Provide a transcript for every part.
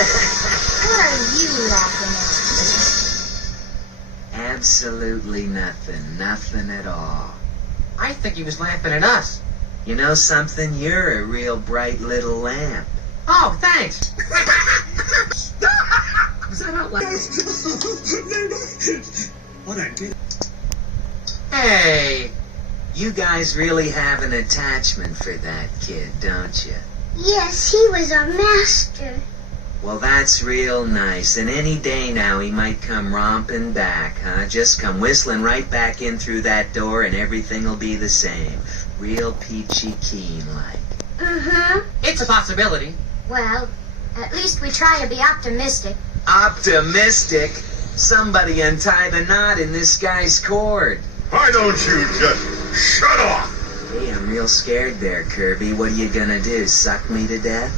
What are you laughing at? Absolutely nothing. Nothing at all. I think he was laughing at us. You know something? You're a real bright little lamp. Oh, thanks. Was that out loud? What I did. Hey. You guys really have an attachment for that kid, don't you? Yes, he was our master. Well, that's real nice. And any day now he might come romping back, huh? Just come whistling right back in through that door and everything'll be the same. Real peachy keen like. Mm-hmm. It's a possibility. Well, at least we try to be optimistic. Optimistic? Somebody untie the knot in this guy's cord. Why don't you just shut off? Hey, I'm real scared there, Kirby. What are you gonna do, suck me to death?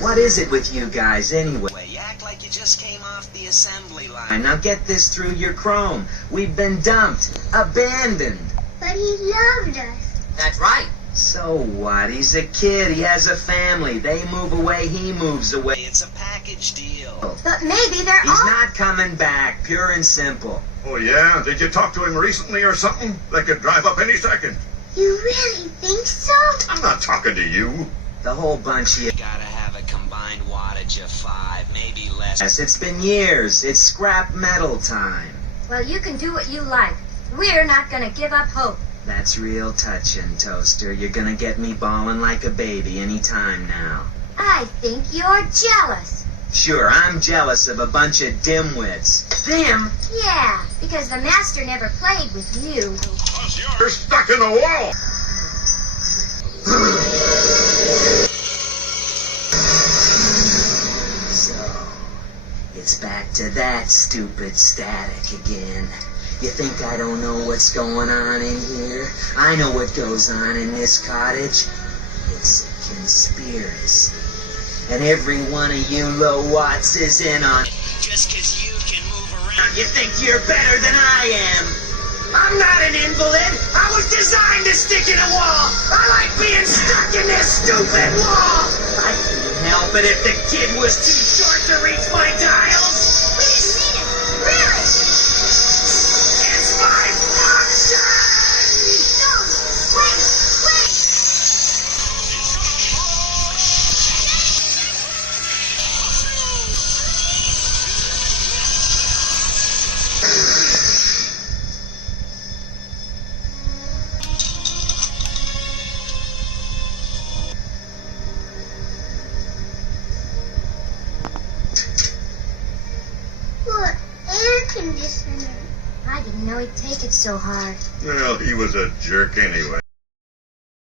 What is it with you guys, anyway? You act like you just came off the assembly line. Now get this through your chrome. We've been dumped, abandoned. But he loved us. That's right. So what? He's a kid. He has a family. They move away, he moves away. It's a package deal. But maybe they're He's all... not coming back, pure and simple. Oh, yeah? Did you talk to him recently or something? They could drive up any second. You really think so? I'm not talking to you. The whole bunch of you gotta have a combined wattage of 5, maybe less. It's been years. It's scrap metal time. Well, you can do what you like. We're not gonna give up hope. That's real touching, Toaster. You're gonna get me bawling like a baby any time now. I think you're jealous. Sure, I'm jealous of a bunch of dimwits. Damn. Yeah, because the master never played with you. You're stuck in the wall. So, it's back to that stupid static again. You think I don't know what's going on in here? I know what goes on in this cottage. It's a conspiracy. And every one of you low-watts is in on it. Just 'cause you can move around, you think you're better than I am. I'm not an invalid. I was designed to stick in a wall. I like being stuck in this stupid wall. I couldn't help it if the kid was too short to reach my dials. We didn't mean it. Really? It's my function! No, wait, wait. Look, air conditioner. I didn't know he'd take it so hard. Well, he was a jerk anyway.